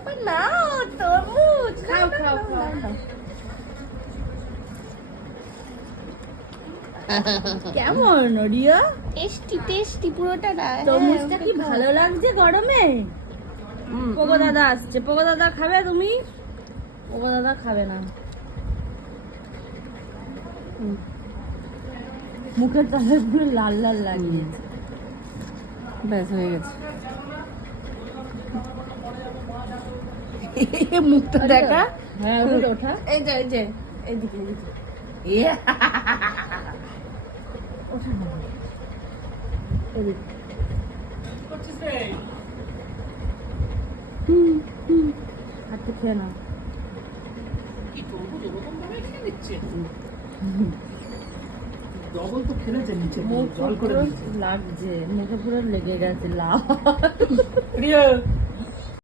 আবার নাও তরমুজ, খাও খাও খাও। কেমন রিয়া? টেস্টি টেস্টি পুরোটা না। তরমুজটা কি ভালো লাগছে গরমে? পোগো দাদা আসছে, পোগো দাদা খাবে তুমি? পোগো দাদা খাবে না। মুখের তলায় পুরো লাল লাল লাগিয়েছে। ব্যাস হয়ে গেছে। মুখটা দেখা। হ্যাঁ ওটা ওঠা। এই যে এই যে এইদিকে এইদিকে। ওঠা না। এদিকে। হাতে খেয়ে নাও। ডবল তো খেলেছে নিচে মুখ জল করে পুরো দিয়েছে। লাগছে, মুখে পুরো লেগে গেছে লাল। প্রিয়